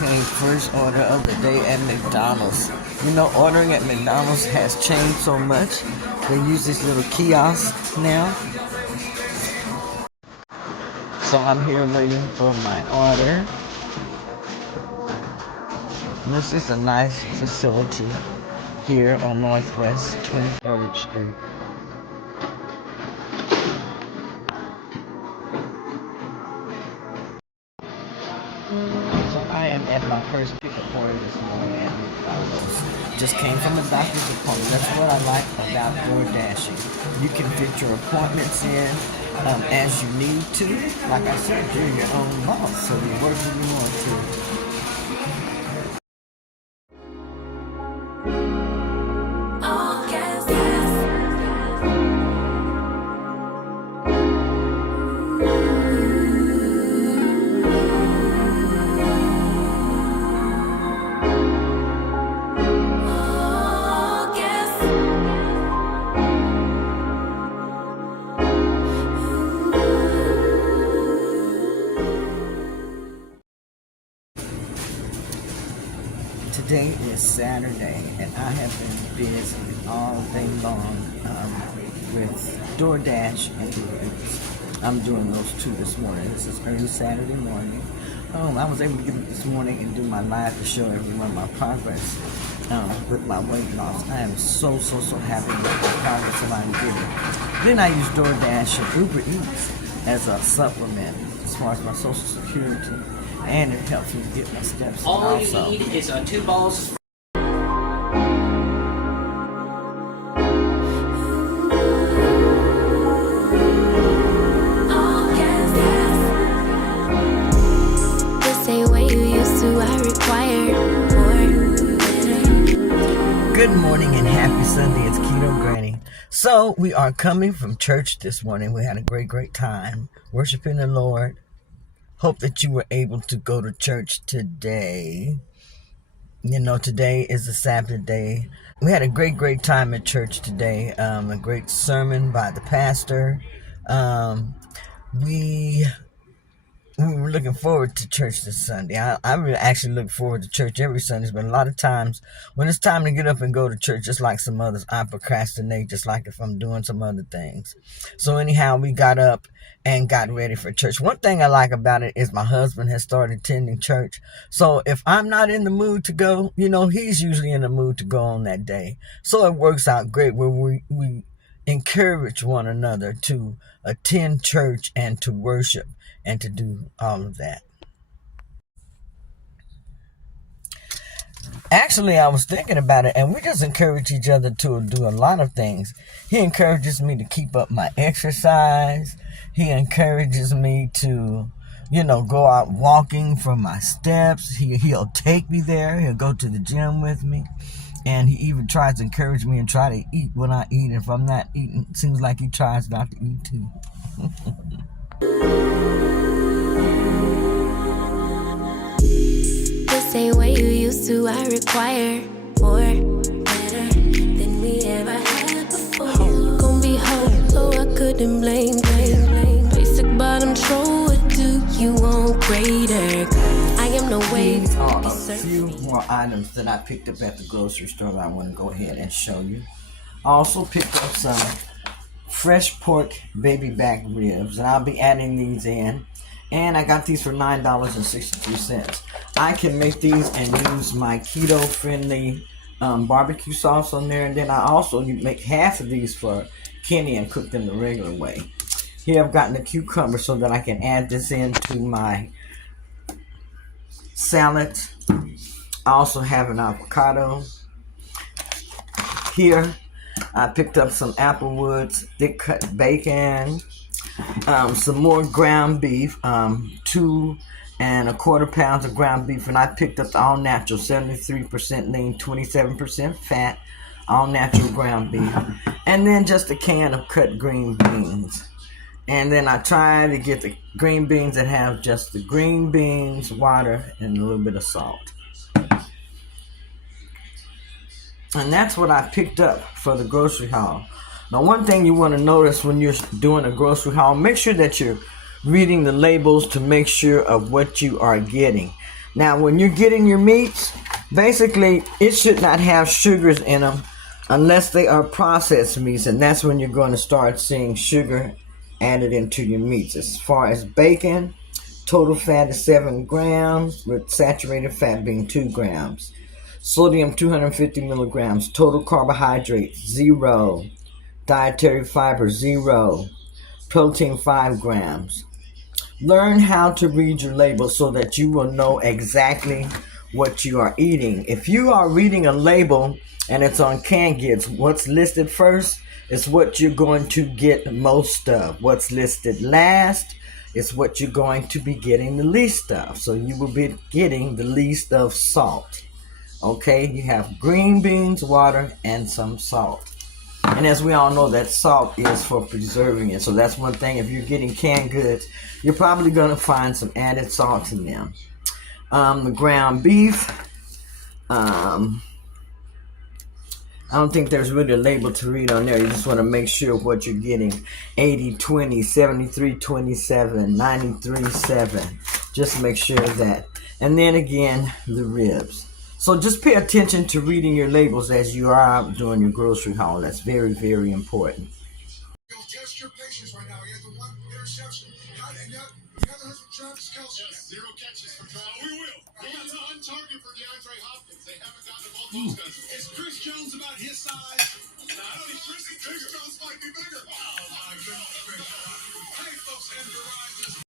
Okay, first order of the day at McDonald's. You know, ordering at McDonald's has changed so much. They use this little kiosk now. So I'm here waiting for my order. This is a nice facility here on Northwest 23rd Street. So I am at my first pickup order this morning at McDonald's. Just came from a doctor's appointment. That's what I like about DoorDashing. You can fit your appointments in as you need to. Like I said, you're your own boss, so you work when you want to. Today is Saturday, and I have been busy all day long with DoorDash and Uber Eats. I'm doing those two this morning. This is early Saturday morning. I was able to get up this morning and do my live to show everyone my progress with my weight loss. I am so happy with the progress that I'm getting. Then I use DoorDash and Uber Eats as a supplement as far as my Social Security. And it helps me get my steps. All also. you need is 2 balls. This ain't what you used to, I require more. Good morning and happy Sunday. It's Keto Granny. So we are coming from church this morning. We had a great time worshiping the Lord. Hope that you were able to go to church today. You know, today is a Sabbath day. We had a great time at church today. A great sermon by the pastor. We were looking forward to church this Sunday. I really actually look forward to church every Sunday, but a lot of times when it's time to get up and go to church, just like some others, I procrastinate, just like if I'm doing some other things. So anyhow, we got up and got ready for church. One thing I like about it is my husband has started attending church. So if I'm not in the mood to go, you know, he's usually in the mood to go on that day. So it works out great where we encourage one another to attend church and to worship and to do all of that. Actually, I was thinking about it, and we just encourage each other to do a lot of things. He encourages me to keep up my exercise. He encourages me to, you know, go out walking for my steps. He'll take me there. He'll go to the gym with me. And he even tries to encourage me and try to eat when I eat. If I'm not eating, it seems like he tries not to eat too. This ain't what you used to, I require more. Better than we ever had before. Gonna be home, so I couldn't blame. Basic bottom troll, what do you want greater? I am no way. These are a few more items that I picked up at the grocery store that I want to go ahead and show you. I also picked up some fresh pork baby back ribs, and I'll be adding these in. And I got these for $9.63. I can make these and use my keto-friendly barbecue sauce on there. And then I also make half of these for Kenny and cook them the regular way. Here I've gotten a cucumber so that I can add this into my salad. I also have an avocado. Here I picked up some Applewoods thick cut bacon. Some more ground beef, 2 1/4 pounds of ground beef, and I picked up the all natural 73% lean, 27% fat, all natural ground beef, and then just a can of cut green beans. And then I try to get the green beans that have just the green beans, water, and a little bit of salt. And that's what I picked up for the grocery haul. Now, one thing you want to notice when you're doing a grocery haul, make sure that you're reading the labels to make sure of what you are getting. Now, when you're getting your meats, basically, it should not have sugars in them unless they are processed meats, and that's when you're going to start seeing sugar added into your meats. As far as bacon, total fat is 7 grams, with saturated fat being 2 grams. Sodium, 250 milligrams. Total carbohydrates, 0. Dietary fiber, 0. Protein, 5 grams. Learn how to read your label so that you will know exactly what you are eating. If you are reading a label and it's on canned goods, what's listed first is what you're going to get most of. What's listed last is what you're going to be getting the least of. So you will be getting the least of salt. Okay, you have green beans, water, and some salt. And as we all know, that salt is for preserving it. So that's one thing. If you're getting canned goods, you're probably going to find some added salt in them. The ground beef. I don't think there's really a label to read on there. You just want to make sure what you're getting. 80-20, 73-27, 93-7. Just make sure of that. And then again, the ribs. So just pay attention to reading your labels as you are out doing your grocery haul. That's very, very important. Test your patience right now. He had the one interception. And you haven't heard from Travis Kelce. Yes, 0 catches for Travis. We will. We got to untarget for DeAndre Hopkins. They haven't gotten the ball those guys. Is Chris Jones about his size? No, I don't think Chris Jones might be bigger. Oh, my goodness. Hey, folks, and Verizon.